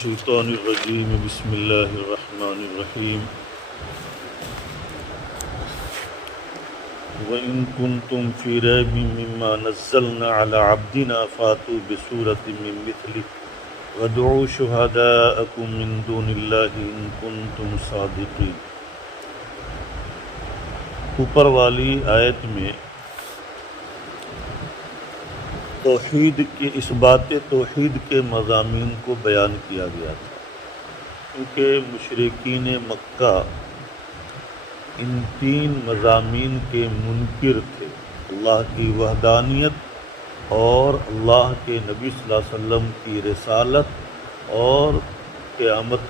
الشیطان الرجیم بسم اللہ الرحمن الرحیم وَإِن كُنتُمْ فِي رَيْبٍ مِّمَّا نَزَّلْنَا عَلَى عَبْدِنَا فَأْتُوا بِسُورَةٍ مِّن مِّثْلِهِ وَادْعُوا شُهَدَاءَكُم مِّن دُونِ اللَّهِ إِن كُنتُمْ صَادِقِينَ۔ اوپر والی آیت میں توحید کے اس بات توحید کے مضامین کو بیان کیا گیا تھا، کیونکہ مشرکین مکہ ان تین مضامین کے منکر تھے: اللہ کی وحدانیت اور اللہ کے نبی صلی اللہ علیہ وسلم کی رسالت اور قیامت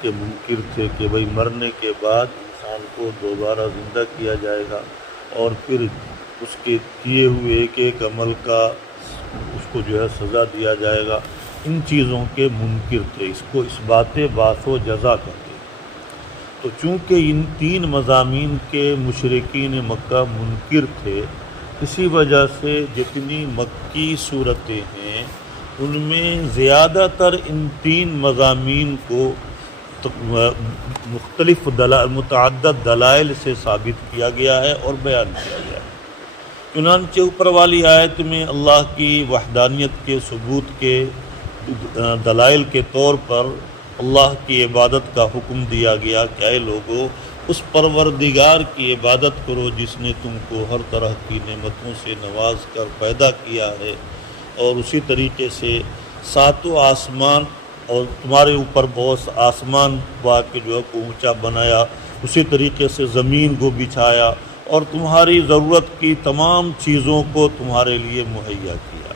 کے منکر تھے کہ بھئی مرنے کے بعد انسان کو دوبارہ زندہ کیا جائے گا اور پھر اس کے کیے ہوئے ایک ایک عمل کا اس کو سزا دیا جائے گا۔ ان چیزوں کے منکر تھے، اس کو اس بات باعث و جزا کہتے ہیں۔ تو چونکہ ان تین مضامین کے مشرکین مکہ منکر تھے، اسی وجہ سے جتنی مکی صورتیں ہیں ان میں زیادہ تر ان تین مضامین کو مختلف متعدد دلائل سے ثابت کیا گیا ہے اور بیان کیا گیا ہے۔ چنانچہ اوپر والی آیت میں اللہ کی وحدانیت کے ثبوت کے دلائل کے طور پر اللہ کی عبادت کا حکم دیا گیا کہ اے لوگو، اس پروردگار کی عبادت کرو جس نے تم کو ہر طرح کی نعمتوں سے نواز کر پیدا کیا ہے، اور اسی طریقے سے ساتوں آسمان اور تمہارے اوپر بہت آسمان وا کے اونچا بنایا، اسی طریقے سے زمین کو بچھایا اور تمہاری ضرورت کی تمام چیزوں کو تمہارے لیے مہیا کیا۔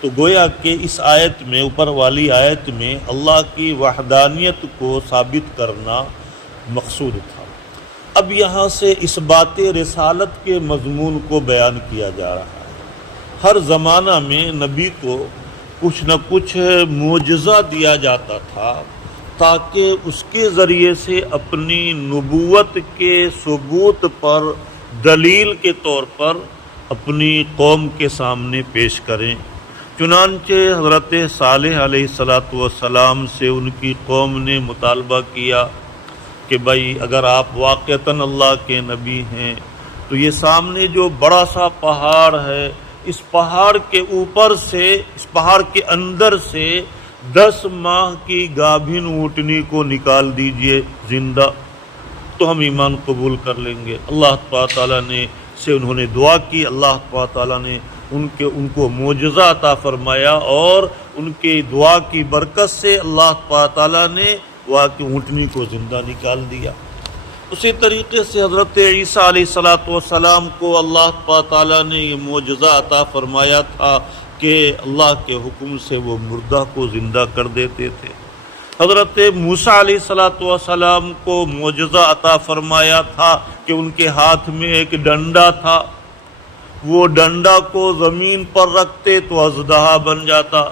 تو گویا کہ اس آیت میں، اوپر والی آیت میں، اللہ کی وحدانیت کو ثابت کرنا مقصود تھا۔ اب یہاں سے اس بات رسالت کے مضمون کو بیان کیا جا رہا ہے۔ ہر زمانہ میں نبی کو کچھ نہ کچھ معجزہ دیا جاتا تھا تاکہ اس کے ذریعے سے اپنی نبوت کے ثبوت پر دلیل کے طور پر اپنی قوم کے سامنے پیش کریں۔ چنانچہ حضرت صالح علیہ السلام سے ان کی قوم نے مطالبہ کیا کہ بھائی اگر آپ واقعتاً اللہ کے نبی ہیں تو یہ سامنے جو بڑا سا پہاڑ ہے، اس پہاڑ کے اوپر سے، اس پہاڑ کے اندر سے 10 ماہ کی گابھن اونٹنی کو نکال دیجئے زندہ، تو ہم ایمان قبول کر لیں گے۔ اللہ تعالیٰ نے سے انہوں نے دعا کی، اللہ تعالیٰ نے ان کو معجزہ عطا فرمایا اور ان کی دعا کی برکت سے اللہ تعالیٰ نے وہاں کی اونٹنی کو زندہ نکال دیا۔ اسی طریقے سے حضرت عیسیٰ علیہ السلام کو اللہ تعالیٰ نے یہ معجزہ عطا فرمایا تھا کہ اللہ کے حکم سے وہ مردہ کو زندہ کر دیتے تھے۔ حضرت موسیٰ علیہ السلام کو معجزہ عطا فرمایا تھا کہ ان کے ہاتھ میں ایک ڈنڈا تھا، وہ ڈنڈا کو زمین پر رکھتے تو اژدہا بن جاتا،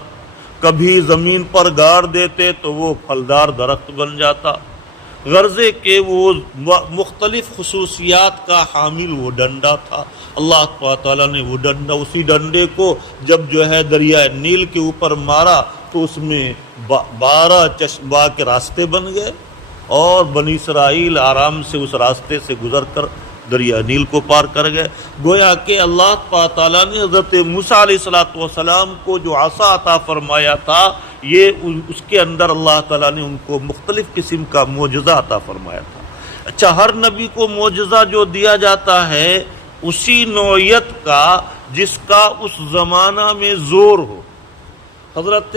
کبھی زمین پر گاڑ دیتے تو وہ پھلدار درخت بن جاتا، غرضے کہ وہ مختلف خصوصیات کا حامل وہ ڈنڈا تھا۔ اللہ تعالیٰ نے وہ ڈنڈا، اسی ڈنڈے کو جب دریائے نیل کے اوپر مارا تو اس میں 12 چشمہ کے راستے بن گئے اور بنی اسرائیل آرام سے اس راستے سے گزر کر دریا نیل کو پار کر گئے۔ گویا کہ اللہ تعالیٰ نے حضرت موسیٰ علیہ السلام کو جو عصا عطا فرمایا تھا، یہ اس کے اندر اللہ تعالیٰ نے ان کو مختلف قسم کا معجزہ عطا فرمایا تھا۔ اچھا، ہر نبی کو معجزہ جو دیا جاتا ہے اسی نوعیت کا جس کا اس زمانہ میں زور ہو۔ حضرت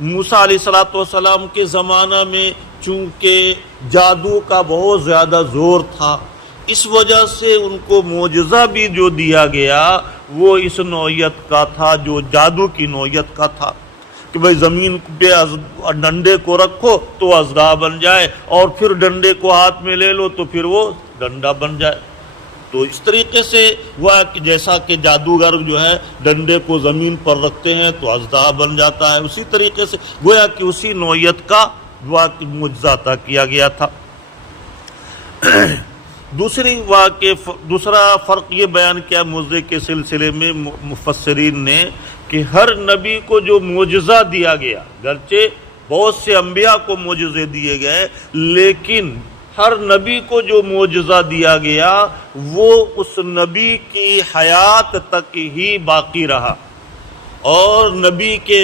موسیٰ علیہ السلام کے زمانہ میں چونکہ جادو کا بہت زیادہ زور تھا، اس وجہ سے ان کو معجزہ بھی جو دیا گیا وہ اس نوعیت کا تھا جو جادو کی نوعیت کا تھا کہ بھئی زمین پہ ڈنڈے کو رکھو تو اژدہا بن جائے، اور پھر ڈنڈے کو ہاتھ میں لے لو تو پھر وہ ڈنڈا بن جائے۔ تو اس طریقے سے وہ جیسا کہ جادوگر ڈنڈے کو زمین پر رکھتے ہیں تو اژدہا بن جاتا ہے، اسی طریقے سے گویا کہ اسی نوعیت کا معجزہ عطا کیا گیا تھا۔ دوسرا فرق یہ بیان کیا معجزے کے سلسلے میں مفسرین نے کہ ہر نبی کو جو معجزہ دیا گیا، گرچہ بہت سے انبیاء کو معجزے دیے گئے، لیکن ہر نبی کو جو معجزہ دیا گیا وہ اس نبی کی حیات تک ہی باقی رہا، اور نبی کے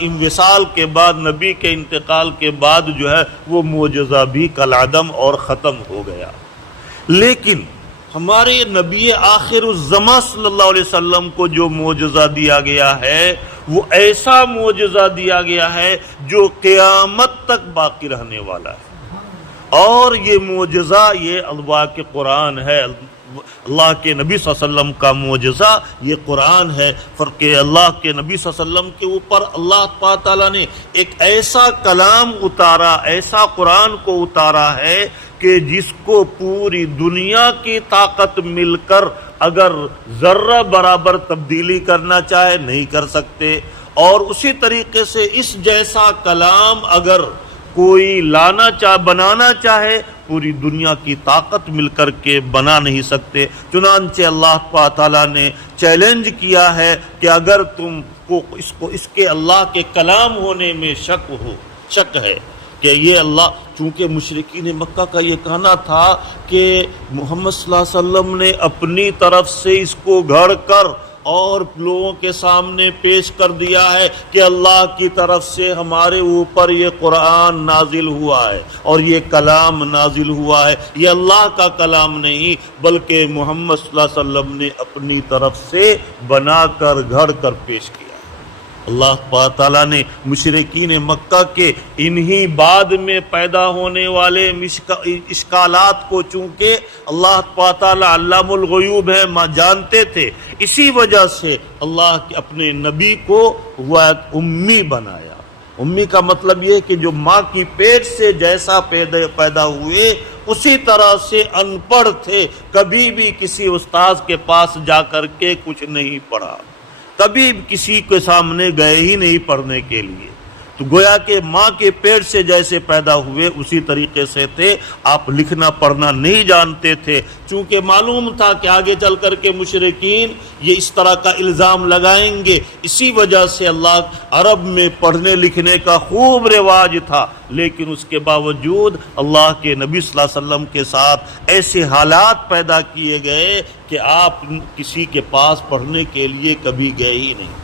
انوصال کے بعد، نبی کے انتقال کے بعد جو ہے وہ معجزہ بھی کالعدم اور ختم ہو گیا۔ لیکن ہمارے نبی آخر الزماں صلی اللہ علیہ وسلم کو جو معجزہ دیا گیا ہے وہ ایسا معجزہ دیا گیا ہے جو قیامت تک باقی رہنے والا ہے، اور یہ معجزہ یہ اللہ کے قرآن ہے، اللہ کے نبی صلی اللہ علیہ وسلم کا معجزہ یہ قرآن ہے۔ فرق اللہ کے نبی صلی اللہ علیہ وسلم کے اوپر اللہ تعالیٰ نے ایک ایسا کلام اتارا، ایسا قرآن کو اتارا ہے کہ جس کو پوری دنیا کی طاقت مل کر اگر ذرہ برابر تبدیلی کرنا چاہے نہیں کر سکتے، اور اسی طریقے سے اس جیسا کلام اگر کوئی بنانا چاہے پوری دنیا کی طاقت مل کر کے بنا نہیں سکتے۔ چنانچہ اللہ تعالیٰ نے چیلنج کیا ہے کہ اگر تم کو اس کے اللہ کے کلام ہونے میں شک ہے کہ یہ اللہ، چونکہ مشرکین مکہ کا یہ کہنا تھا کہ محمد صلی اللہ علیہ وسلم نے اپنی طرف سے اس کو گھڑ کر اور لوگوں کے سامنے پیش کر دیا ہے کہ اللہ کی طرف سے ہمارے اوپر یہ قرآن نازل ہوا ہے اور یہ کلام نازل ہوا ہے، یہ اللہ کا کلام نہیں بلکہ محمد صلی اللہ علیہ وسلم نے اپنی طرف سے بنا کر گھڑ کر پیش کیا۔ اللہ تعالیٰ نے مشرکین مکہ کے انہی بعد میں پیدا ہونے والے اشکالات کو، چونکہ اللہ تعالیٰ علام الغیوب ہے، جانتے تھے، اسی وجہ سے اللہ کے اپنے نبی کو وہ امی بنایا۔ امی کا مطلب یہ کہ جو ماں کی پیٹ سے جیسا پیدا ہوئے اسی طرح سے ان پڑھ تھے، کبھی بھی کسی استاذ کے پاس جا کر کے کچھ نہیں پڑھا، کبھی کسی کے سامنے گئے ہی نہیں پڑھنے کے لیے، تو گویا کہ ماں کے پیٹ سے جیسے پیدا ہوئے اسی طریقے سے تھے، آپ لکھنا پڑھنا نہیں جانتے تھے، چونکہ معلوم تھا کہ آگے چل کر کے مشرکین یہ اس طرح کا الزام لگائیں گے، اسی وجہ سے اللہ عرب میں پڑھنے لکھنے کا خوب رواج تھا، لیکن اس کے باوجود اللہ کے نبی صلی اللہ علیہ وسلم کے ساتھ ایسے حالات پیدا کیے گئے کہ آپ کسی کے پاس پڑھنے کے لیے کبھی گئے ہی نہیں۔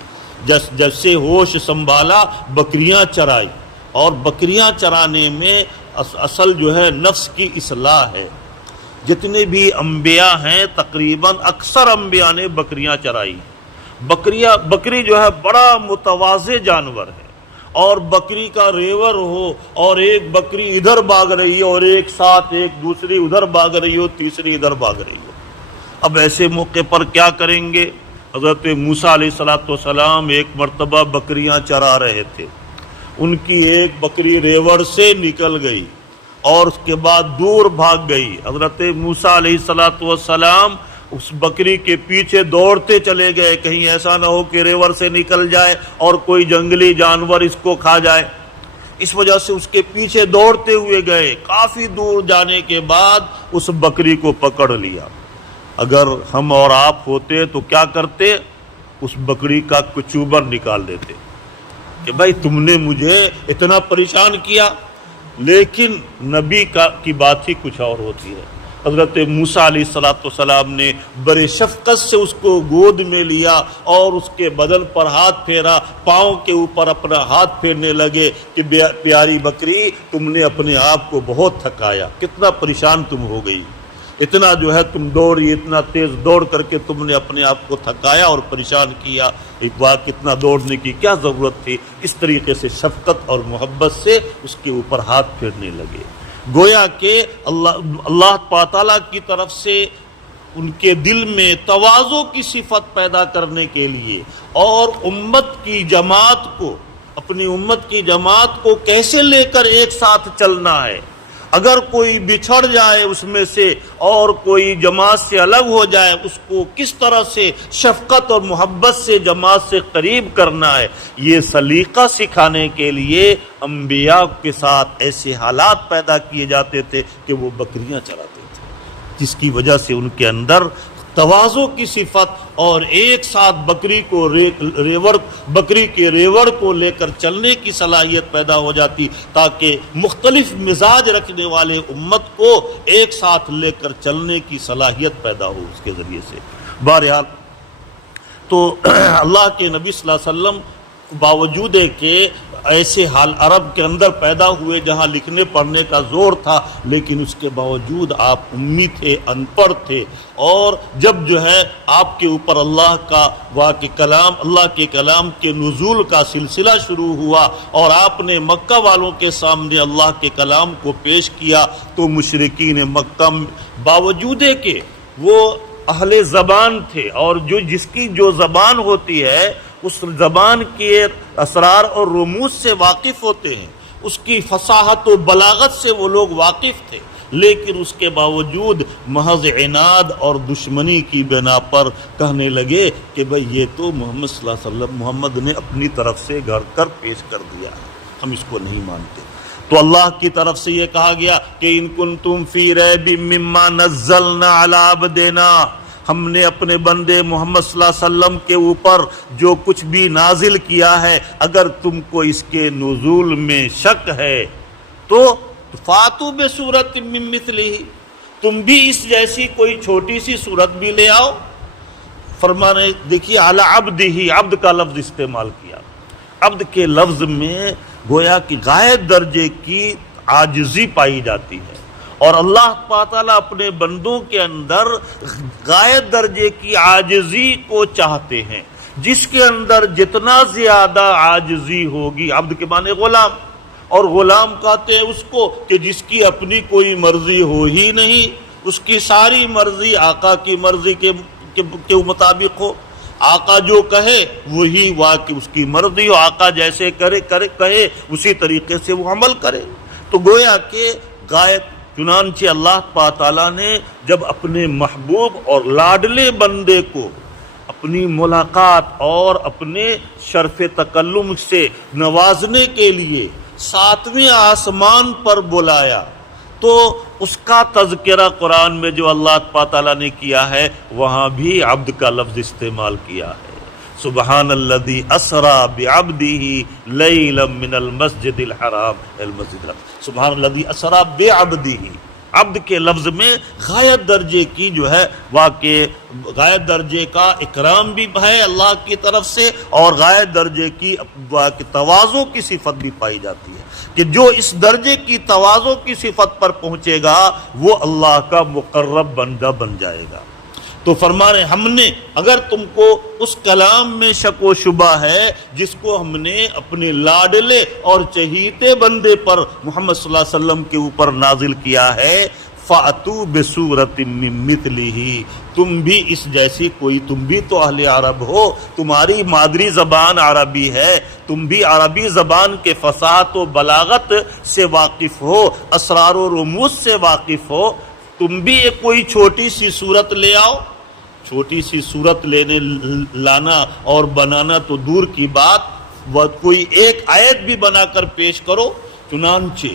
جب سے ہوش سنبھالا بکریاں چرائی، اور بکریاں چرانے میں اصل جو ہے نفس کی اصلاح ہے۔ جتنے بھی انبیاء ہیں تقریباً اکثر انبیاء نے بکریاں چرائی۔ بکری جو ہے بڑا متواضع جانور ہے، اور بکری کا ریور ہو اور ایک بکری ادھر بھاگ رہی ہو اور ایک ساتھ ایک دوسری ادھر بھاگ رہی ہو، تیسری ادھر بھاگ رہی ہو، اب ایسے موقع پر کیا کریں گے؟ حضرت موسیٰ علیہ السلام ایک مرتبہ بکریاں چرا رہے تھے، ان کی ایک بکری ریوڑ سے نکل گئی اور اس کے بعد دور بھاگ گئی۔ حضرت موسیٰ علیہ السلام اس بکری کے پیچھے دوڑتے چلے گئے، کہیں ایسا نہ ہو کہ ریوڑ سے نکل جائے اور کوئی جنگلی جانور اس کو کھا جائے، اس وجہ سے اس کے پیچھے دوڑتے ہوئے گئے۔ کافی دور جانے کے بعد اس بکری کو پکڑ لیا۔ اگر ہم اور آپ ہوتے تو کیا کرتے؟ اس بکری کا کچوبر نکال دیتے کہ بھائی تم نے مجھے اتنا پریشان کیا، لیکن نبی کی بات ہی کچھ اور ہوتی ہے۔ حضرت موسیٰ علیہ السلام نے بڑے شفقت سے اس کو گود میں لیا اور اس کے بدن پر ہاتھ پھیرا، پاؤں کے اوپر اپنا ہاتھ پھیرنے لگے کہ پیاری بکری تم نے اپنے آپ کو بہت تھکایا، کتنا پریشان تم ہو گئی، اتنا جو ہے تم دوڑی، اتنا تیز دوڑ کر کے تم نے اپنے آپ کو تھکایا اور پریشان کیا، ایک بار کتنا دوڑنے کی کیا ضرورت تھی؟ اس طریقے سے شفقت اور محبت سے اس کے اوپر ہاتھ پھیرنے لگے۔ گویا کہ اللہ تعالیٰ کی طرف سے ان کے دل میں تواضع کی صفت پیدا کرنے کے لیے، اور امت کی جماعت کو، اپنی امت کی جماعت کو کیسے لے کر ایک ساتھ چلنا ہے، اگر کوئی بچھڑ جائے اس میں سے اور کوئی جماعت سے الگ ہو جائے، اس کو کس طرح سے شفقت اور محبت سے جماعت سے قریب کرنا ہے، یہ سلیقہ سکھانے کے لیے انبیاء کے ساتھ ایسے حالات پیدا کیے جاتے تھے کہ وہ بکریاں چراتے تھے، جس کی وجہ سے ان کے اندر تواضع کی صفت اور ایک ساتھ بکری کے ریوڑ کو لے کر چلنے کی صلاحیت پیدا ہو جاتی، تاکہ مختلف مزاج رکھنے والے امت کو ایک ساتھ لے کر چلنے کی صلاحیت پیدا ہو اس کے ذریعے سے۔ بہرحال تو اللہ کے نبی صلی اللہ علیہ وسلم باوجود ہے کہ ایسے حال عرب کے اندر پیدا ہوئے جہاں لکھنے پڑھنے کا زور تھا، لیکن اس کے باوجود آپ امی تھے، ان پڑھ تھے، اور جب جو ہے آپ کے اوپر اللہ کے کلام کے نزول کا سلسلہ شروع ہوا اور آپ نے مکہ والوں کے سامنے اللہ کے کلام کو پیش کیا، تو مشرکین مکہ باوجود ہے کہ وہ اہل زبان تھے اور جس کی جو زبان ہوتی ہے اس زبان کے اسرار اور رموز سے واقف ہوتے ہیں، اس کی فصاحت و بلاغت سے وہ لوگ واقف تھے، لیکن اس کے باوجود محض عناد اور دشمنی کی بنا پر کہنے لگے کہ بھئی یہ تو محمد صلی اللہ علیہ وسلم محمد نے اپنی طرف سے گھڑ کر پیش کر دیا، ہم اس کو نہیں مانتے۔ تو اللہ کی طرف سے یہ کہا گیا کہ ان کنتم فی ریب مما نزلنا علی عبدنا، ہم نے اپنے بندے محمد صلی اللہ علیہ وسلم کے اوپر جو کچھ بھی نازل کیا ہے، اگر تم کو اس کے نزول میں شک ہے تو فاتو بسورۃ من مثلہ، تم بھی اس جیسی کوئی چھوٹی سی صورت بھی لے آؤ۔ فرمانے دیکھیے علی عبدہ، عبد کا لفظ استعمال کیا، عبد کے لفظ میں گویا کہ غائب درجے کی عاجزی پائی جاتی ہے، اور اللہ تعالیٰ اپنے بندوں کے اندر غائب درجے کی عاجزی کو چاہتے ہیں، جس کے اندر جتنا زیادہ عاجزی ہوگی، عبد کے معنی غلام، اور غلام کہتے ہیں اس کو کہ جس کی اپنی کوئی مرضی ہو ہی نہیں، اس کی ساری مرضی آقا کی مرضی کے مطابق ہو، آقا جو کہے وہی واقع اس کی مرضی ہو، آقا جیسے کہے اسی طریقے سے وہ عمل کرے۔ تو گویا کہ غائب، چنانچہ اللہ تعالیٰ نے جب اپنے محبوب اور لاڈلے بندے کو اپنی ملاقات اور اپنے شرف تکلم سے نوازنے کے لیے 7ویں آسمان پر بلایا، تو اس کا تذکرہ قرآن میں جو اللہ تعالیٰ نے کیا ہے وہاں بھی عبد کا لفظ استعمال کیا ہے۔ سبحان الذی اسری بعبدہ لیلا من المسجد الحرام المسجد الحرام، سبحان الذی اسری بعبدہ، عبد کے لفظ میں غایت درجے کی جو ہے واقع غایت درجے کا اکرام بھی ہے اللہ کی طرف سے، اور غایت درجے کی تواضع کی صفت بھی پائی جاتی ہے کہ جو اس درجے کی تواضع کی صفت پر پہنچے گا وہ اللہ کا مقرب بندہ بن جائے گا۔ تو فرمانے ہم نے، اگر تم کو اس کلام میں شک و شبہ ہے جس کو ہم نے اپنے لاڈلے اور چہیتے بندے پر محمد صلی اللہ علیہ وسلم کے اوپر نازل کیا ہے، فَأْتُوا بِسُورَةٍ مِّن مِّثْلِهِ، تم بھی اس جیسی کوئی، تم بھی تو اہل عرب ہو، تمہاری مادری زبان عربی ہے، تم بھی عربی زبان کے فصاحت و بلاغت سے واقف ہو، اسرار و رموز سے واقف ہو، تم بھی ایک کوئی چھوٹی سی صورت لے آؤ۔ چھوٹی سی صورت لانا اور بنانا تو دور کی بات، وہ کوئی ایک آیت بھی بنا کر پیش کرو۔ چنانچہ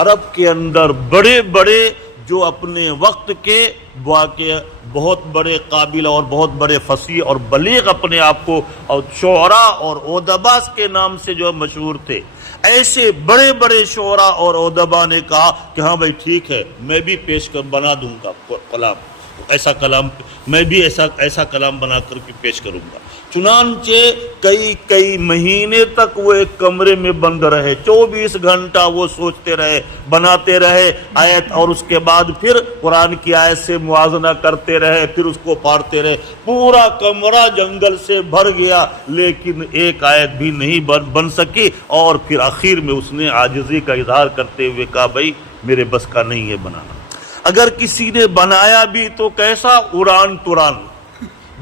عرب کے اندر بڑے بڑے جو اپنے وقت کے واقع بہت بڑے قابل اور بہت بڑے فصیح اور بلیغ اپنے آپ کو اور شعراء اور ادباء کے نام سے جو مشہور تھے، ایسے بڑے بڑے شعراء اور ادباء نے کہا کہ ہاں بھائی ٹھیک ہے، میں بھی پیش کر بنا دوں گا کلام، ایسا کلام میں بھی ایسا کلام بنا کر کے پیش کروں گا۔ چنانچہ کئی مہینے تک وہ ایک کمرے میں بند رہے، 24 گھنٹہ وہ سوچتے رہے، بناتے رہے آیت، اور اس کے بعد پھر قرآن کی آیت سے موازنہ کرتے رہے، پھر اس کو پڑھتے رہے، پورا کمرہ جنگل سے بھر گیا لیکن ایک آیت بھی نہیں بن سکی، اور پھر آخر میں اس نے عاجزی کا اظہار کرتے ہوئے کہا بھائی میرے بس کا نہیں ہے بنانا۔ اگر کسی نے بنایا بھی تو کیسا، اڑان تران،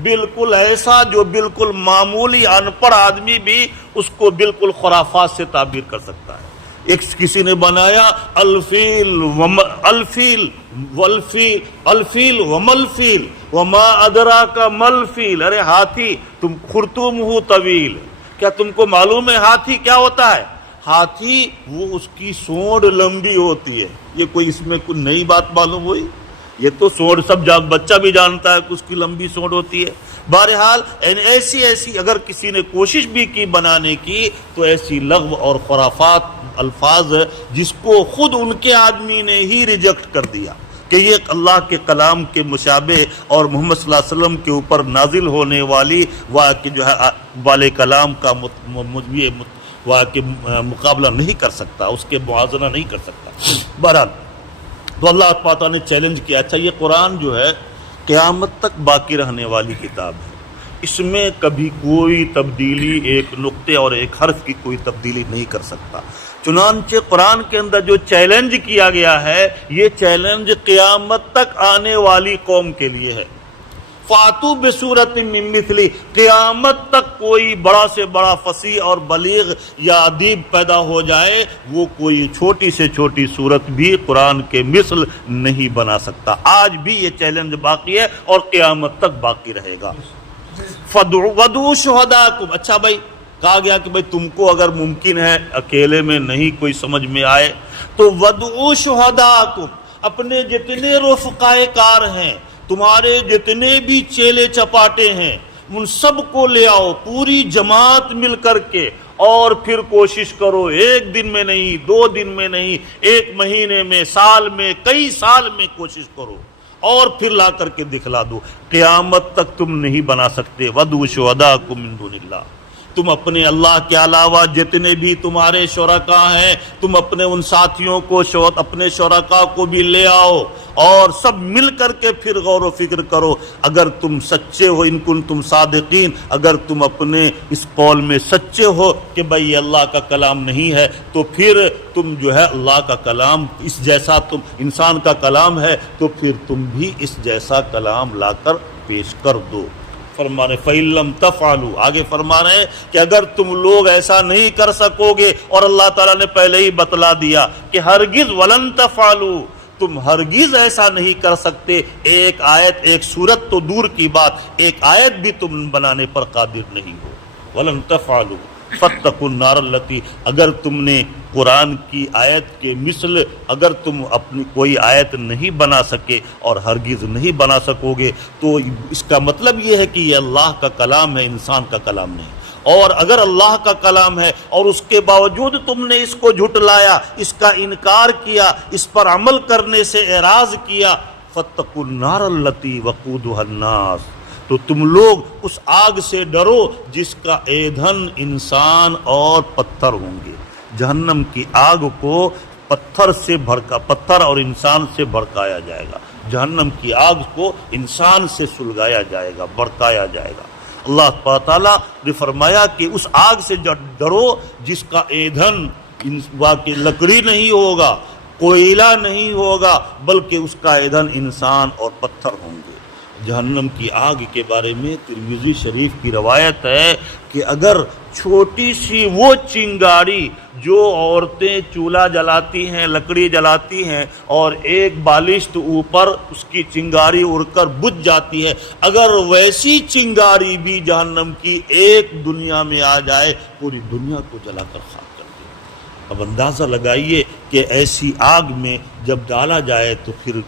بالکل ایسا جو بالکل معمولی ان پڑھ آدمی بھی اس کو بالکل خرافات سے تعبیر کر سکتا ہے۔ ایک کسی نے بنایا الفیل وملفیل وما ادراک ملفیل، ارے ہاتھی تم خرطوم ہو طویل، کیا تم کو معلوم ہے ہاتھی کیا ہوتا ہے؟ ہاتھی وہ اس کی سونڈ لمبی ہوتی ہے، یہ کوئی اس میں کوئی نئی بات معلوم ہوئی؟ یہ تو سونڈ بچہ بھی جانتا ہے کہ اس کی لمبی سونڈ ہوتی ہے. بہرحال ایسی اگر کسی نے کوشش بھی کی بنانے کی تو ایسی لغو اور خرافات الفاظ جس کو خود ان کے آدمی نے ہی ریجیکٹ کر دیا کہ یہ اللہ کے کلام کے مشابہ اور محمد صلی اللہ علیہ وسلم کے اوپر نازل ہونے والی جو ہے والے کلام کا مقابلہ نہیں کر سکتا، اس کے موازنہ نہیں کر سکتا. بہرحال تو اللہ تعالیٰ نے چیلنج کیا. اچھا یہ قرآن جو ہے قیامت تک باقی رہنے والی کتاب ہے، اس میں کبھی کوئی تبدیلی، ایک نقطے اور ایک حرف کی کوئی تبدیلی نہیں کر سکتا. چنانچہ قرآن کے اندر جو چیلنج کیا گیا ہے یہ چیلنج قیامت تک آنے والی قوم کے لیے ہے. فاتو بصورت من مثلی، قیامت تک کوئی بڑا سے بڑا فصیح اور بلیغ یا ادیب پیدا ہو جائے، وہ کوئی چھوٹی سے چھوٹی صورت بھی قرآن کے مثل نہیں بنا سکتا. آج بھی یہ چیلنج باقی ہے اور قیامت تک باقی رہے گا. وَدْعُوا شُهَدَاءَكُمْ، اچھا بھائی کہا گیا کہ بھائی تم کو اگر ممکن ہے اکیلے میں نہیں کوئی سمجھ میں آئے تو وَدْعُوا شُهَدَاءَكُمْ، اپنے جتنے رفقائے کار ہیں، تمہارے جتنے بھی چیلے چپاٹے ہیں، ان سب کو لے آؤ پوری جماعت مل کر کے، اور پھر کوشش کرو، ایک دن میں نہیں، 2 دن میں نہیں، 1 مہینے میں، سال میں، کئی سال میں کوشش کرو اور پھر لا کر کے دکھلا دو. قیامت تک تم نہیں بنا سکتے. وَدْعُوا شُهَدَاءَكُم مِّن دُونِ اللَّهِ، تم اپنے اللہ کے علاوہ جتنے بھی تمہارے شرکاء ہیں، تم اپنے ان ساتھیوں کو، اپنے شرکاء کو بھی لے آؤ اور سب مل کر کے پھر غور و فکر کرو. اگر تم سچے ہو، ان کنتم صادقین، اگر تم اپنے اس قول میں سچے ہو کہ بھئی یہ اللہ کا کلام نہیں ہے، تو پھر تم جو ہے اللہ کا کلام اس جیسا تم انسان کا کلام ہے تو پھر تم بھی اس جیسا کلام لا کر پیش کر دو. فرما رہے فَإِن لَّمْ تَفْعَلُوا، آگے فرما رہے ہیں کہ اگر تم لوگ ایسا نہیں کر سکو گے، اور اللہ تعالیٰ نے پہلے ہی بتلا دیا کہ ہرگز وَلَن تَفْعَلُوا، تم ہرگز ایسا نہیں کر سکتے. ایک آیت، ایک سورت تو دور کی بات، ایک آیت بھی تم بنانے پر قادر نہیں ہو. وَلَن تَفْعَلُوا فَاتَّقُوا النَّارَ الَّتِي، اگر تم نے قرآن کی آیت کے مثل اگر تم اپنی کوئی آیت نہیں بنا سکے اور ہرگز نہیں بنا سکو گے تو اس کا مطلب یہ ہے کہ یہ اللہ کا کلام ہے، انسان کا کلام نہیں. اور اگر اللہ کا کلام ہے اور اس کے باوجود تم نے اس کو جھٹلایا، اس کا انکار کیا، اس پر عمل کرنے سے اعراض کیا، فَاتَّقُوا النَّارَ الَّتِي وَقُودُهَا النَّاسُ، تو تم لوگ اس آگ سے ڈرو جس کا ایندھن انسان اور پتھر ہوں گے. جہنم کی آگ کو پتھر اور انسان سے بھڑکایا جائے گا. جہنم کی آگ کو انسان سے سلگایا جائے گا، بھڑکایا جائے گا. اللہ تعالیٰ نے فرمایا کہ اس آگ سے ڈرو جس کا ایندھن واقعی لکڑی نہیں ہوگا، کوئلہ نہیں ہوگا، بلکہ اس کا ایندھن انسان اور پتھر ہوں گے. جہنم کی آگ کے بارے میں ترمذی شریف کی روایت ہے کہ اگر چھوٹی سی وہ چنگاری جو عورتیں چولہا جلاتی ہیں، لکڑی جلاتی ہیں، اور ایک بالشت اوپر اس کی چنگاری اڑ کر بجھ جاتی ہے، اگر ویسی چنگاری بھی جہنم کی ایک دنیا میں آ جائے پوری دنیا کو جلا کر خاک کر دے. اب اندازہ لگائیے کہ ایسی آگ میں جب ڈالا جائے تو پھر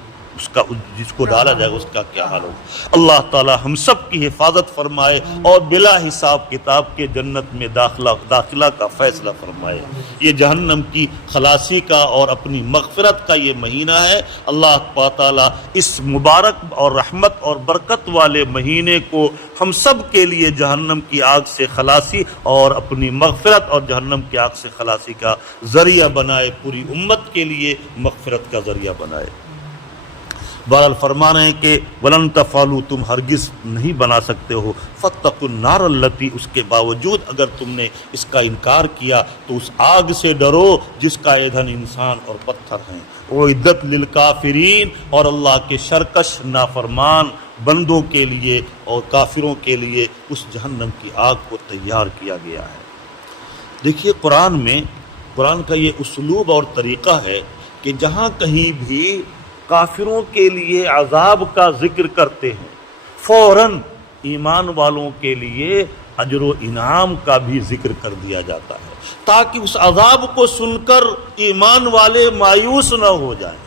جس کو ڈالا جائے اس کا کیا حال ہوگا. اللہ تعالی ہم سب کی حفاظت فرمائے اور بلا حساب کتاب کے جنت میں داخلہ کا فیصلہ فرمائے. یہ جہنم کی خلاصی کا اور اپنی مغفرت کا یہ مہینہ ہے. اللہ تعالی اس مبارک اور رحمت اور برکت والے مہینے کو ہم سب کے لیے جہنم کی آگ سے خلاصی اور اپنی مغفرت اور جہنم کی آگ سے خلاصی کا ذریعہ بنائے، پوری امت کے لیے مغفرت کا ذریعہ بنائے. بہرحال فرما رہے ہیں کہ وَلَن تَفْعَلُوا، تم ہرگز نہیں بنا سکتے ہو. فَاتَّقُوا النَّارَ الَّتِي، اس کے باوجود اگر تم نے اس کا انکار کیا تو اس آگ سے ڈرو جس کا ایندھن انسان اور پتھر ہیں. اُعِدَّتْ لِلْكَافِرِينَ، اور اللہ کے شرکش نافرمان بندوں کے لیے اور کافروں کے لیے اس جہنم کی آگ کو تیار کیا گیا ہے. دیکھیے قرآن کا یہ اسلوب اور طریقہ ہے کہ جہاں کہیں بھی کافروں کے لیے عذاب کا ذکر کرتے ہیں فوراً ایمان والوں کے لیے اجر و انعام کا بھی ذکر کر دیا جاتا ہے، تاکہ اس عذاب کو سن کر ایمان والے مایوس نہ ہو جائیں،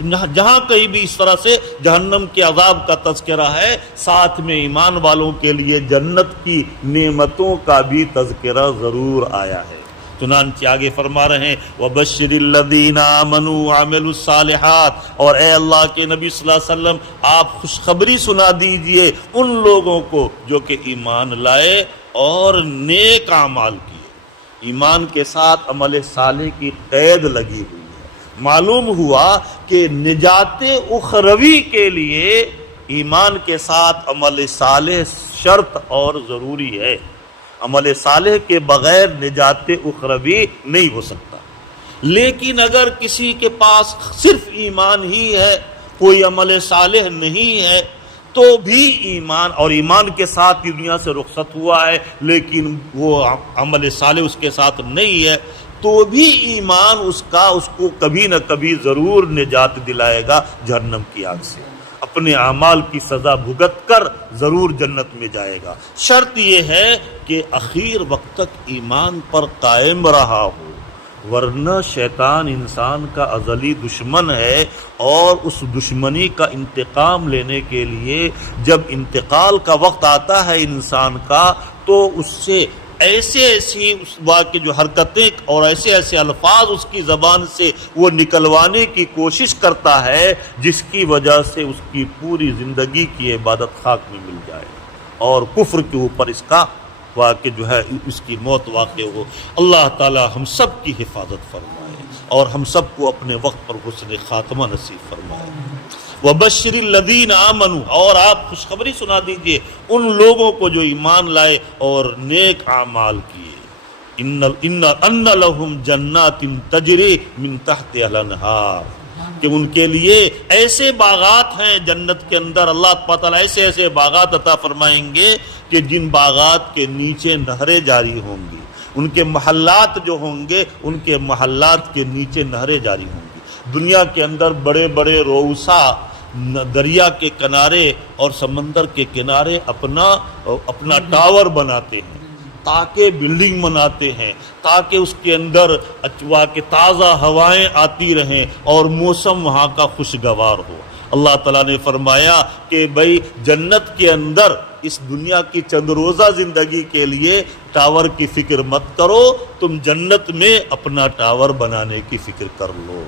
جہاں کہیں بھی اس طرح سے جہنم کے عذاب کا تذکرہ ہے، ساتھ میں ایمان والوں کے لیے جنت کی نعمتوں کا بھی تذکرہ ضرور آیا ہے۔ چنانچہ آگے فرما رہے ہیں وَبَشِّرِ الَّذِينَ آمَنُوا وَعَمِلُوا الصَّالِحَاتِ، اور اے اللہ کے نبی صلی اللہ علیہ وسلم آپ خوشخبری سنا دیجئے ان لوگوں کو جو کہ ایمان لائے اور نیک اعمال کیے۔ ایمان کے ساتھ عمل صالح کی قید لگی ہوئی ہے۔ معلوم ہوا کہ نجات اخروی کے لیے ایمان کے ساتھ عمل صالح شرط اور ضروری ہے۔ عمل صالح کے بغیر نجات اخروی نہیں ہو سکتا۔ لیکن اگر کسی کے پاس صرف ایمان ہی ہے، کوئی عمل صالح نہیں ہے، تو بھی ایمان اور ایمان کے ساتھ دنیا سے رخصت ہوا ہے لیکن وہ عمل صالح اس کے ساتھ نہیں ہے، تو بھی ایمان اس کو کبھی نہ کبھی ضرور نجات دلائے گا جہنم کی آگ سے، اپنے اعمال کی سزا بھگت کر ضرور جنت میں جائے گا۔ شرط یہ ہے کہ اخیر وقت تک ایمان پر قائم رہا ہو، ورنہ شیطان انسان کا ازلی دشمن ہے، اور اس دشمنی کا انتقام لینے کے لیے جب انتقال کا وقت آتا ہے انسان کا، تو اس سے ایسی واقع جو حرکتیں اور ایسے الفاظ اس کی زبان سے وہ نکلوانے کی کوشش کرتا ہے جس کی وجہ سے اس کی پوری زندگی کی عبادت خاک میں مل جائے اور کفر کے اوپر اس کا واقع جو ہے اس کی موت واقع ہو۔ اللہ تعالی ہم سب کی حفاظت فرمائے اور ہم سب کو اپنے وقت پر حسن خاتمہ نصیب فرمائے۔ وَبَشِّرِ الَّذِينَ آمَنُوا، اور آپ خوشخبری سنا دیجئے ان لوگوں کو جو ایمان لائے اور نیک اعمال کیے، ان لَهُمْ جَنَّاتٍ تَجْرِي مِن تَحْتِهَا الْأَنْهَارُ، کہ ان کے لیے ایسے باغات ہیں جنت کے اندر، اللہ تعالیٰ ایسے باغات عطا فرمائیں گے کہ جن باغات کے نیچے نہریں جاری ہوں گی، ان کے محلات جو ہوں گے ان کے محلات کے نیچے نہریں جاری ہوں گی۔ دنیا کے اندر بڑے بڑے روسا دریا کے کنارے اور سمندر کے کنارے اپنا ٹاور بناتے ہیں، تاکہ بلڈنگ بناتے ہیں، تاکہ اس کے اندر کے تازہ ہوائیں آتی رہیں اور موسم وہاں کا خوشگوار ہو۔ اللہ تعالیٰ نے فرمایا کہ بھئی جنت کے اندر اس دنیا کی چند روزہ زندگی کے لیے ٹاور کی فکر مت کرو، تم جنت میں اپنا ٹاور بنانے کی فکر کر لو۔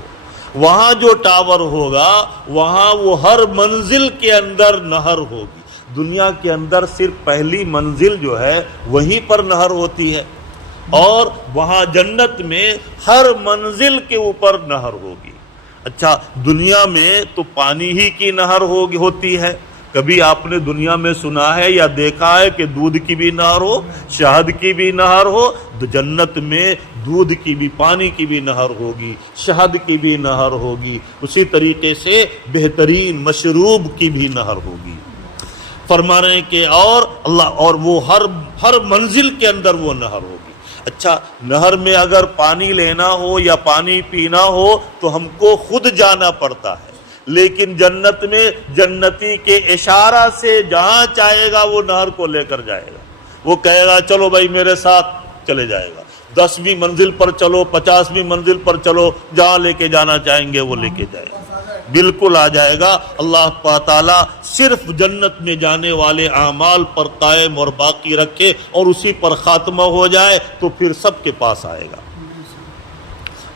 وہاں جو ٹاور ہوگا وہاں وہ ہر منزل کے اندر نہر ہوگی۔ دنیا کے اندر صرف پہلی منزل جو ہے وہیں پر نہر ہوتی ہے، اور وہاں جنت میں ہر منزل کے اوپر نہر ہوگی۔ اچھا، دنیا میں تو پانی ہی کی نہر ہوتی ہے، کبھی آپ نے دنیا میں سنا ہے یا دیکھا ہے کہ دودھ کی بھی نہر ہو، شہد کی بھی نہر ہو؟ جنت میں دودھ کی بھی، پانی کی بھی نہر ہوگی، شہد کی بھی نہر ہوگی، اسی طریقے سے بہترین مشروب کی بھی نہر ہوگی۔ فرما رہے ہیں کہ اور وہ ہر منزل کے اندر وہ نہر ہوگی۔ اچھا، نہر میں اگر پانی لینا ہو یا پانی پینا ہو تو ہم کو خود جانا پڑتا ہے، لیکن جنت میں جنتی کے اشارہ سے جہاں چاہے گا وہ نہر کو لے کر جائے گا، وہ کہے گا چلو بھائی میرے ساتھ، چلے جائے گا۔ 10ویں منزل پر چلو، 50ویں منزل پر چلو، جہاں لے کے جانا چاہیں گے وہ لے کے جائے گا، بالکل آ جائے گا۔ اللہ تعالیٰ صرف جنت میں جانے والے اعمال پر قائم اور باقی رکھے اور اسی پر خاتمہ ہو جائے تو پھر سب کے پاس آئے گا۔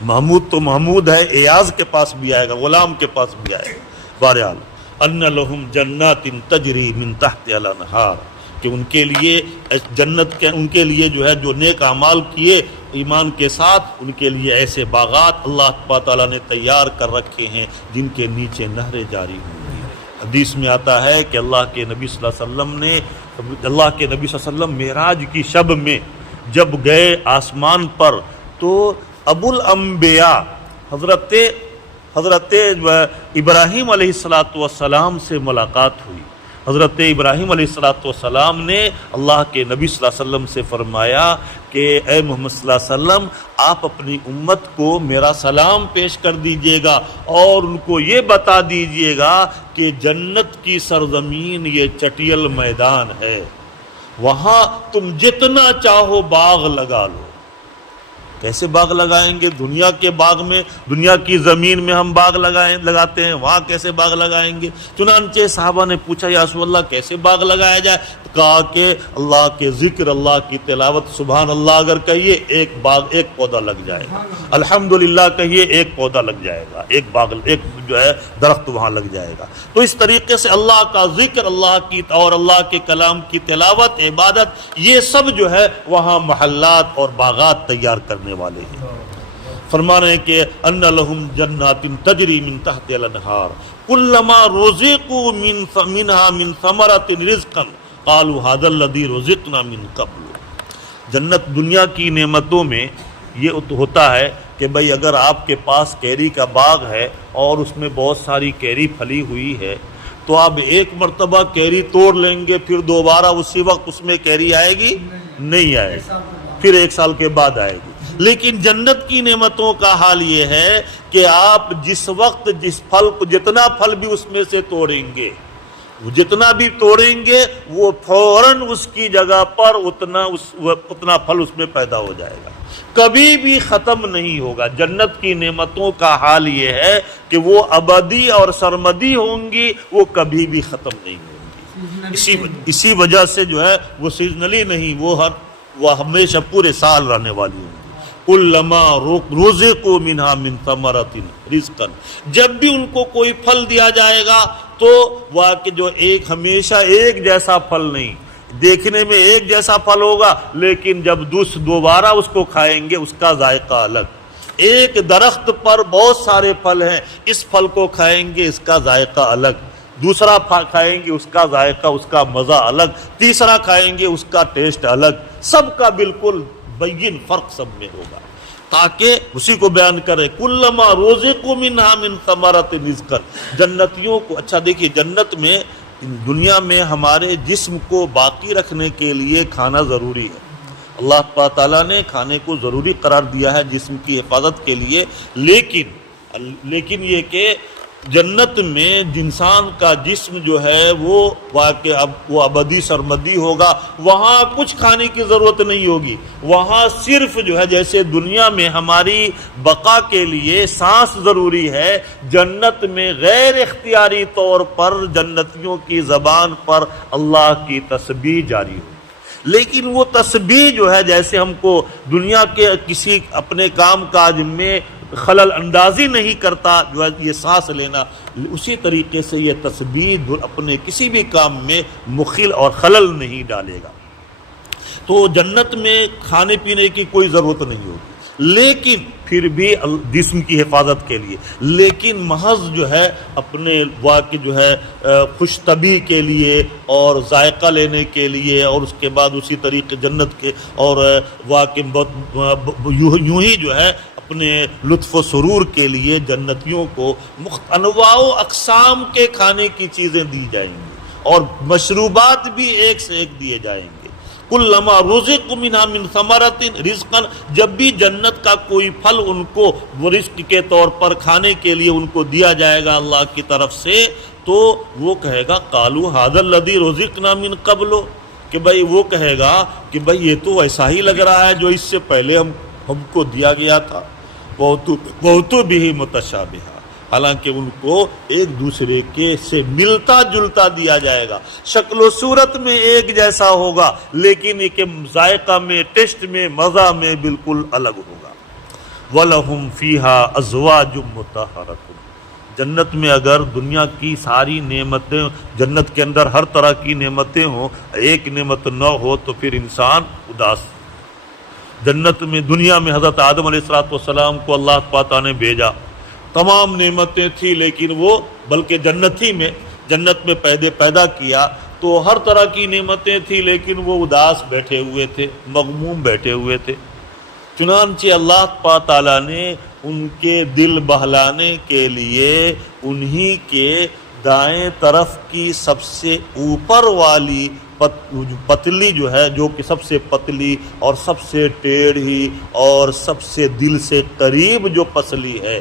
محمود تو محمود ہے، ایاز کے پاس بھی آئے گا، غلام کے پاس بھی آئے گا۔ بہرحال ان لہم جنات تجری من تحتها الانہار، کہ ان کے لیے جنت کے ان کے لیے جو ہے جو نیک اعمال کیے ایمان کے ساتھ، ان کے لیے ایسے باغات اللہ تعالیٰ نے تیار کر رکھے ہیں جن کے نیچے نہریں جاری ہوں گی۔ حدیث میں آتا ہے کہ اللہ کے نبی صلی اللہ علیہ وسلم معراج کی شب میں جب گئے آسمان پر تو ابو الانبیاء حضرت ابراہیم علیہ السلام سے ملاقات ہوئی۔ حضرت ابراہیم علیہ السلام نے اللہ کے نبی صلی اللہ علیہ وسلم سے فرمایا کہ اے محمد صلی اللہ علیہ وسلم، آپ اپنی امت کو میرا سلام پیش کر دیجئے گا اور ان کو یہ بتا دیجئے گا کہ جنت کی سرزمین یہ چٹیل میدان ہے، وہاں تم جتنا چاہو باغ لگا لو، کیسے باغ لگائیں گے؟ دنیا کے باغ میں، دنیا کی زمین میں ہم باغ لگاتے ہیں، وہاں کیسے باغ لگائیں گے؟ چنانچہ صحابہ نے پوچھا یا رسول اللہ کیسے باغ لگایا جائے؟ کہا کہ اللہ کے ذکر، اللہ کی تلاوت، سبحان اللہ اگر کہیے ایک باغ، ایک پودا لگ جائے گا، الحمدللہ کہیے ایک پودا لگ جائے گا، ایک باغ، ایک جو ہے درخت وہاں لگ جائے گا۔ تو اس طریقے سے اللہ کا ذکر، اللہ کی اور اللہ کے کلام کی تلاوت، عبادت، یہ سب جو ہے وہاں محلات اور باغات تیار کرنے والے ہیں۔ فرما رہے ہیں کہ ان لہم جنات تجری من تحتها الانہار کلما رزقوا منها من ثمرۃ رزقا قالوا هذا الذي رزقنا من قبل۔ جنت دنیا کی نعمتوں میں یہ ہوتا ہے کہ بھئی اگر آپ کے پاس کیری کا باغ ہے اور اس میں بہت ساری کیری پھلی ہوئی ہے تو آپ ایک مرتبہ کیری توڑ لیں گے، پھر دوبارہ اسی وقت اس میں کیری آئے گی؟ نہیں آئے گی، پھر ایک سال کے بعد آئے گی۔ لیکن جنت کی نعمتوں کا حال یہ ہے کہ آپ جس وقت جس پھل کو، جتنا پھل بھی اس میں سے توڑیں گے، جتنا بھی توڑیں گے وہ فوراً اس کی جگہ پر اتنا پھل اس میں پیدا ہو جائے گا، کبھی بھی ختم نہیں ہوگا۔ جنت کی نعمتوں کا حال یہ ہے کہ وہ ابدی اور سرمدی ہوں گی، وہ کبھی بھی ختم نہیں ہوں گی۔ اسی وجہ سے جو ہے وہ سیزنلی نہیں، وہ ہمیشہ پورے سال رہنے والی ہوں گی۔ کلما رزقوا منها من ثمرۃ رزقا، جب بھی ان کو کوئی پھل دیا جائے گا تو وہ کہ جو ایک ہمیشہ ایک جیسا پھل نہیں، دیکھنے میں ایک جیسا پھل ہوگا لیکن جب دوبارہ اس کو کھائیں گے اس کا ذائقہ الگ۔ ایک درخت پر بہت سارے پھل ہیں، اس پھل کو کھائیں گے اس کا ذائقہ الگ، دوسرا کھائیں گے اس کا ذائقہ، اس کا مزہ الگ، تیسرا کھائیں گے اس کا ٹیسٹ الگ، سب کا بالکل بین فرق سب میں ہوگا، تاکہ اسی کو بیان کرے کلما رزقوا منها من ثمرۃ رزقا۔ جنتیوں کو، اچھا دیکھیے جنت میں، دنیا میں ہمارے جسم کو باقی رکھنے کے لیے کھانا ضروری ہے، اللہ تعالیٰ نے کھانے کو ضروری قرار دیا ہے جسم کی حفاظت کے لیے، لیکن یہ کہ جنت میں انسان کا جسم جو ہے وہ واقع وہ ابدی سرمدی ہوگا، وہاں کچھ کھانے کی ضرورت نہیں ہوگی، وہاں صرف جو ہے جیسے دنیا میں ہماری بقا کے لیے سانس ضروری ہے، جنت میں غیر اختیاری طور پر جنتیوں کی زبان پر اللہ کی تسبیح جاری ہوگی۔ لیکن وہ تسبیح جو ہے جیسے ہم کو دنیا کے کسی اپنے کام کاج میں خلل اندازی نہیں کرتا جو ہے یہ سانس لینا، اسی طریقے سے یہ تسبیح اپنے کسی بھی کام میں مخل اور خلل نہیں ڈالے گا۔ تو جنت میں کھانے پینے کی کوئی ضرورت نہیں ہوگی، لیکن پھر بھی جسم کی حفاظت کے لیے، لیکن محض جو ہے اپنے واقع جو ہے خوش طبعی کے لیے اور ذائقہ لینے کے لیے، اور اس کے بعد اسی طریقے جنت کے اور واقع یوں ہی جو ہے اپنے لطف و سرور کے لیے جنتیوں کو انواع و اقسام کے کھانے کی چیزیں دی جائیں گی اور مشروبات بھی ایک سے ایک دیے جائیں گے۔ کلما رزقوا منها من ثمرۃ رزقا، جب بھی جنت کا کوئی پھل ان کو رزق کے طور پر کھانے کے لیے ان کو دیا جائے گا اللہ کی طرف سے، تو وہ کہے گا قالوا هذا الذي رزقنا من قبل، کہ بھائی وہ کہے گا کہ بھائی یہ تو ایسا ہی لگ رہا ہے جو اس سے پہلے ہم کو دیا گیا تھا، بہت بھی متشابہ، حالانکہ ان کو ایک دوسرے کے سے ملتا جلتا دیا جائے گا، شکل و صورت میں ایک جیسا ہوگا لیکن ایک ذائقہ میں، ٹیسٹ میں، مزہ میں بالکل الگ ہوگا۔ وَلَهُمْ فِيهَا أَزْوَاجٌ مُطَهَّرَةٌ، جنت میں اگر دنیا کی ساری نعمتیں، جنت کے اندر ہر طرح کی نعمتیں ہوں، ایک نعمت نہ ہو تو پھر انسان اداس۔ جنت میں، دنیا میں حضرت آدم علیہ السلام کو اللہ تعالیٰ نے بھیجا، تمام نعمتیں تھیں لیکن وہ بلکہ جنت میں پیدا کیا تو ہر طرح کی نعمتیں تھیں لیکن وہ اداس بیٹھے ہوئے تھے، مغموم بیٹھے ہوئے تھے۔ چنانچہ اللہ تعالیٰ نے ان کے دل بہلانے کے لیے انہی کے دائیں طرف کی سب سے اوپر والی پتلی جو ہے، جو کہ سب سے پتلی اور سب سے ٹیڑھی اور سب سے دل سے قریب جو پسلی ہے،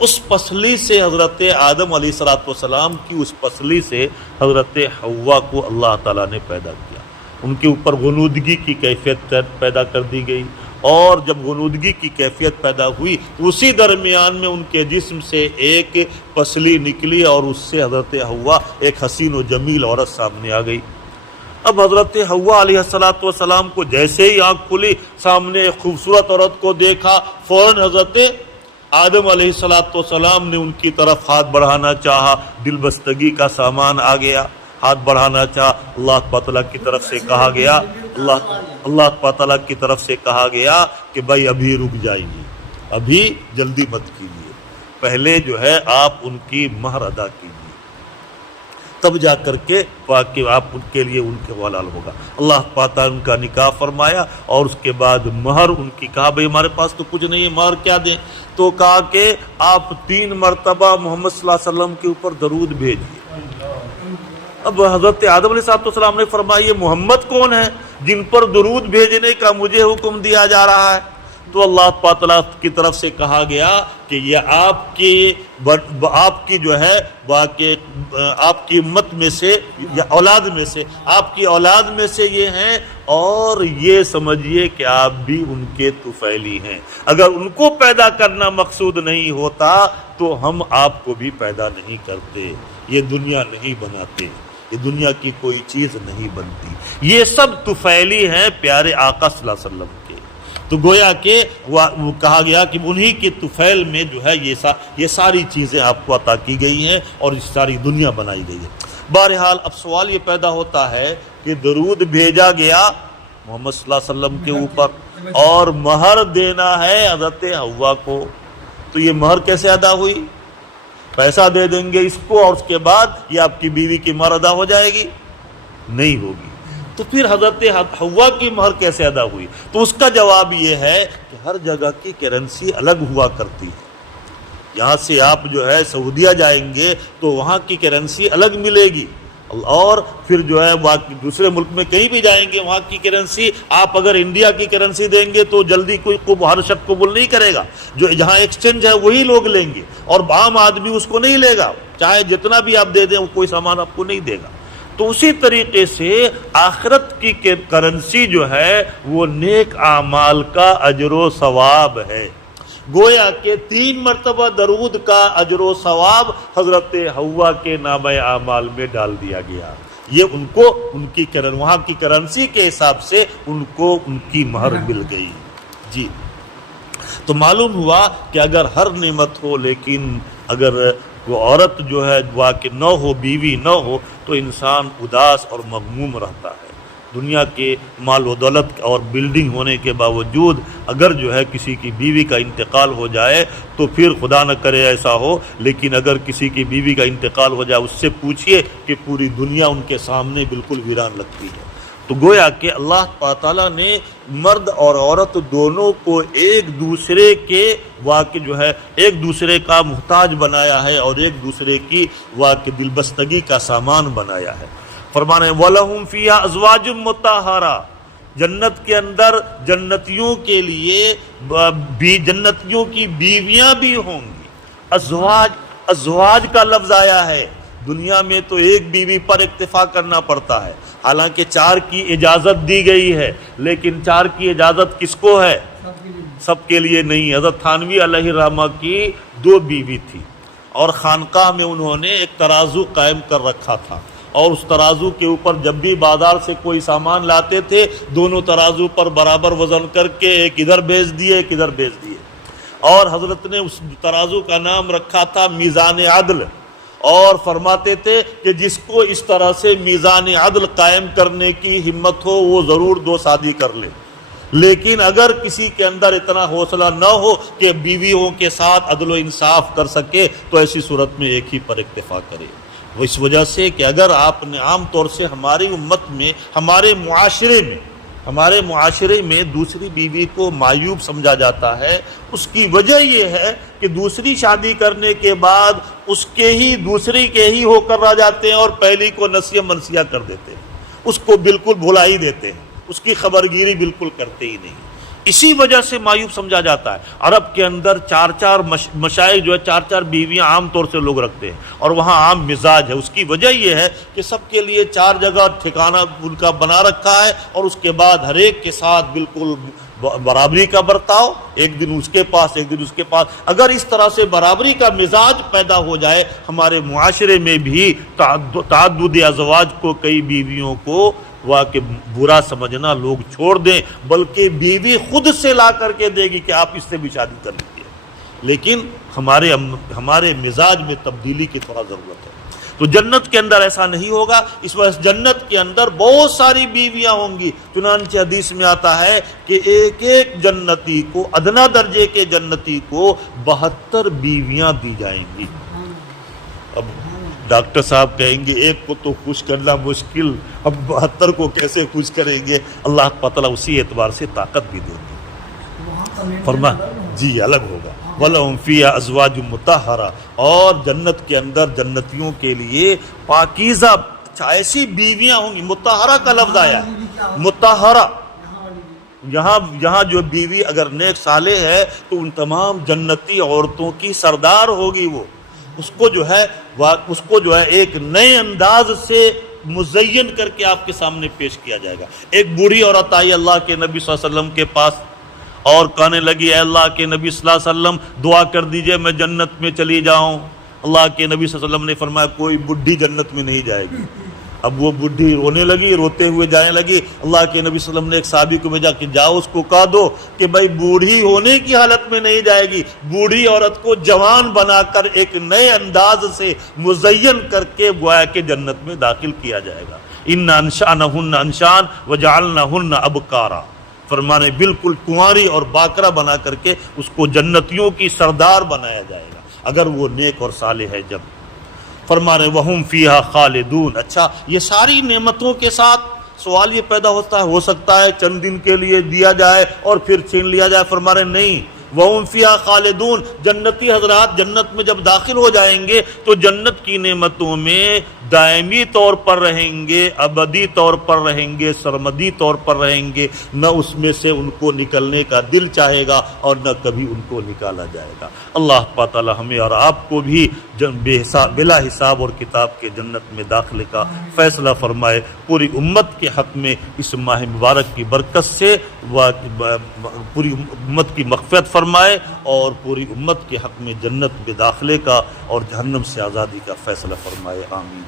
اس پسلی سے حضرت آدم علیہ السلام کی اس پسلی سے حضرت حوا کو اللہ تعالیٰ نے پیدا کیا، ان کے اوپر غنودگی کی کیفیت پیدا کر دی گئی اور جب غنودگی کی کیفیت پیدا ہوئی اسی درمیان میں ان کے جسم سے ایک پسلی نکلی اور اس سے حضرت حوا ایک حسین و جمیل عورت سامنے آ گئی۔ اب حضرت حوا علیہ السلام کو جیسے ہی آنکھ کھلی سامنے ایک خوبصورت عورت کو دیکھا، فوراً حضرت آدم علیہ السلام نے ان کی طرف ہاتھ بڑھانا چاہا، دل بستگی کا سامان آ گیا، ہاتھ بڑھانا چاہا، اللہ تعالیٰ کی طرف سے کہا گیا اللہ تعالیٰ کی طرف سے کہا گیا کہ بھائی ابھی رک جائیے، ابھی جلدی مت کیجیے، پہلے جو ہے آپ ان کی مہر ادا کیجیے، تب جا کر کے واقعی آپ ان کے لیے ان کے حلال ہوگا۔ اللہ تعالیٰ ان کا نکاح فرمایا اور اس کے بعد مہر ان کی، کہا بھئی ہمارے پاس تو کچھ نہیں ہے، مہر کیا دیں؟ تو کہا کہ آپ 3 مرتبہ محمد صلی اللہ علیہ وسلم کے اوپر درود بھیجیے۔ اب حضرت آدم علیہ السلام نے فرمایا یہ محمد کون ہے جن پر درود بھیجنے کا مجھے حکم دیا جا رہا ہے؟ تو اللہ تعالیٰ کی طرف سے کہا گیا کہ یہ آپ کی جو ہے آپ کی امت میں سے یا اولاد میں سے، آپ کی اولاد میں سے یہ ہیں، اور یہ سمجھیے کہ آپ بھی ان کے طفیلی ہیں۔ اگر ان کو پیدا کرنا مقصود نہیں ہوتا تو ہم آپ کو بھی پیدا نہیں کرتے، یہ دنیا نہیں بناتے، یہ دنیا کی کوئی چیز نہیں بنتی، یہ سب طفیلی ہیں پیارے آقا صلی اللہ علیہ وسلم کے۔ تو گویا کہ وہ کہا گیا کہ انہی کے طفیل میں جو ہے یہ ساری چیزیں آپ کو عطا کی گئی ہیں اور اس ساری دنیا بنائی گئی ہے۔ بہرحال اب سوال یہ پیدا ہوتا ہے کہ درود بھیجا گیا محمد صلی اللہ علیہ وسلم کے اوپر اور مہر دینا ہے حضرت حوا کو، تو یہ مہر کیسے ادا ہوئی؟ پیسہ دے دیں گے اس کو اور اس کے بعد یہ آپ کی بیوی کی مہر ادا ہو جائے گی؟ نہیں ہوگی۔ تو پھر حضرت حوا کی مہر کیسے ادا ہوئی؟ تو اس کا جواب یہ ہے کہ ہر جگہ کی کرنسی الگ ہوا کرتی ہے۔ یہاں سے آپ جو ہے سعودیہ جائیں گے تو وہاں کی کرنسی الگ ملے گی، اور پھر جو ہے دوسرے ملک میں کہیں بھی جائیں گے وہاں کی کرنسی، آپ اگر انڈیا کی کرنسی دیں گے تو جلدی کوئی ہر شخص قبول نہیں کرے گا، جو جہاں ایکسچینج ہے وہی لوگ لیں گے، اور عام آدمی اس کو نہیں لے گا، چاہے جتنا بھی آپ دے دیں کوئی سامان آپ کو نہیں دے گا۔ تو اسی طریقے سے آخرت کی کرنسی جو ہے وہ نیک اعمال کا اجر و ثواب ہے۔ گویا کہ 3 مرتبہ درود کا اجر و ثواب حضرت حوا کے نامہ اعمال میں ڈال دیا گیا، یہ ان کو وہاں کی کرنسی کے حساب سے ان کو ان کی مہر مل گئی۔ جی، تو معلوم ہوا کہ اگر ہر نعمت ہو لیکن اگر وہ عورت جو ہے واقع نہ ہو، بیوی نہ ہو، تو انسان اداس اور مغموم رہتا ہے۔ دنیا کے مال و دولت اور بلڈنگ ہونے کے باوجود اگر جو ہے کسی کی بیوی کا انتقال ہو جائے تو پھر خدا نہ کرے ایسا ہو، لیکن اگر کسی کی بیوی کا انتقال ہو جائے اس سے پوچھئے کہ پوری دنیا ان کے سامنے بالکل ویران لگتی ہے۔ تو گویا کہ اللہ تعالیٰ نے مرد اور عورت دونوں کو ایک دوسرے کے واقع جو ہے ایک دوسرے کا محتاج بنایا ہے اور ایک دوسرے کی واقع دلبستگی کا سامان بنایا ہے۔ فرمانے وَلَهُمْ فِيهَا أَزْوَاجٌ مُطَهَّرَةٌ، جنت کے اندر جنتیوں کے لیے جنتیوں کی بیویاں بھی ہوں گی۔ ازواج کا لفظ آیا ہے، دنیا میں تو ایک بیوی پر اکتفا کرنا پڑتا ہے، حالانکہ 4 کی اجازت دی گئی ہے، لیکن 4 کی اجازت کس کو ہے؟ سب کے لیے نہیں۔ حضرت تھانوی علیہ الرحمہ کی 2 بیوی تھی اور خانقاہ میں انہوں نے ایک ترازو قائم کر رکھا تھا، اور اس ترازو کے اوپر جب بھی بازار سے کوئی سامان لاتے تھے دونوں ترازو پر برابر وزن کر کے ایک ادھر بھیج دیے ایک ادھر بھیج دیے، اور حضرت نے اس ترازو کا نام رکھا تھا میزان عدل، اور فرماتے تھے کہ جس کو اس طرح سے میزان عدل قائم کرنے کی ہمت ہو وہ ضرور 2 شادی کر لے، لیکن اگر کسی کے اندر اتنا حوصلہ نہ ہو کہ بیویوں کے ساتھ عدل و انصاف کر سکے تو ایسی صورت میں ایک ہی پر اکتفا کرے۔ وہ اس وجہ سے کہ اگر آپ نے عام طور سے ہماری امت میں ہمارے معاشرے میں دوسری بیوی کو معیوب سمجھا جاتا ہے، اس کی وجہ یہ ہے کہ دوسری شادی کرنے کے بعد اس کے ہی دوسری کے ہی ہو کر رہ جاتے ہیں اور پہلی کو نسیہ منسیہ کر دیتے ہیں، اس کو بالکل بھلا ہی دیتے ہیں، اس کی خبرگیری بالکل کرتے ہی نہیں، اسی وجہ سے معیوب سمجھا جاتا ہے۔ عرب کے اندر 4 مشائخ جو ہے 4 بیویاں عام طور سے لوگ رکھتے ہیں، اور وہاں عام مزاج ہے۔ اس کی وجہ یہ ہے کہ سب کے لیے 4 جگہ ٹھکانہ ان کا بنا رکھا ہے، اور اس کے بعد ہر ایک کے ساتھ بالکل برابری کا برتاؤ، ایک دن اس کے پاس ایک دن اس کے پاس، اگر اس طرح سے برابری کا مزاج پیدا ہو جائے ہمارے معاشرے میں بھی تعدد ازواج کو، کئی بیویوں کو کہ برا سمجھنا لوگ چھوڑ دیں، بلکہ بیوی خود سے لا کر کے دے گی کہ آپ اس سے بھی شادی کر لیجیے، لیکن ہمارے مزاج میں تبدیلی کی تھوڑا ضرورت ہے۔ تو جنت کے اندر ایسا نہیں ہوگا، اس وجہ جنت کے اندر بہت ساری بیویاں ہوں گی، چنانچہ حدیث میں آتا ہے کہ ایک ایک جنتی کو، ادنا درجے کے جنتی کو 72 بیویاں دی جائیں گی۔ اب ڈاکٹر صاحب کہیں گے ایک کو تو خوش کرنا مشکل، اب 72 کو کیسے خوش کریں گے؟ اللہ تعالیٰ اسی اعتبار سے طاقت بھی دیتے، فرما جی الگ ہوگا۔ وَلَهُمْ فِيهَا أَزْوَاجٌ مُطَهَّرَةٌ، اور جنت کے اندر جنتیوں کے لیے پاکیزہ ایسی بیویاں ہوں گی۔ مطہرہ کا لفظ آیا، مطہرہ، یہاں جو بیوی اگر نیک صالح ہے تو ان تمام جنتی عورتوں کی سردار ہوگی، وہ اس کو جو ہے ایک نئے انداز سے مزین کر کے آپ کے سامنے پیش کیا جائے گا۔ ایک بوڑھی عورت آئی اللہ کے نبی صلی اللہ علیہ وسلم کے پاس اور کہنے لگی اے اللہ کے نبی صلی اللہ علیہ وسلم دعا کر دیجئے میں جنت میں چلی جاؤں۔ اللہ کے نبی صلی اللہ علیہ وسلم نے فرمایا کوئی بڈھی جنت میں نہیں جائے گی۔ اب وہ بڈھی رونے لگی، روتے ہوئے جانے لگی۔ اللہ کے نبی صلی اللہ علیہ وسلم نے ایک صحابی کو بھیجا کہ جاؤ اس کو کہہ دو کہ بھائی بوڑھی ہونے کی حالت میں نہیں جائے گی، بوڑھی عورت کو جوان بنا کر ایک نئے انداز سے مزین کر کے گویا کہ جنت میں داخل کیا جائے گا۔ ان انشأنہن انشان وجعلنہن ابکارا، فرمانے بالکل کنواری اور باکرا بنا کر کے اس کو جنتیوں کی سردار بنایا جائے گا اگر وہ نیک اور صالح ہے۔ جب فرمانے وہم فیہا خالدون، اچھا یہ ساری نعمتوں کے ساتھ سوال یہ پیدا ہوتا ہے ہو سکتا ہے چند دن کے لیے دیا جائے اور پھر چھین لیا جائے، فرمانے نہیں، وہم فیہا خالدون، جنتی حضرات جنت میں جب داخل ہو جائیں گے تو جنت کی نعمتوں میں دائمی طور پر رہیں گے، ابدی طور پر رہیں گے، سرمدی طور پر رہیں گے، نہ اس میں سے ان کو نکلنے کا دل چاہے گا اور نہ کبھی ان کو نکالا جائے گا۔ اللہ تعالی ہمیں اور آپ کو بھی بلا حساب اور کتاب کے جنت میں داخلے کا فیصلہ فرمائے، پوری امت کے حق میں اس ماہ مبارک کی برکت سے پوری امت کی مغفرت فرمائے اور پوری امت کے حق میں جنت میں داخلے کا اور جہنم سے آزادی کا فیصلہ فرمائے، آمین۔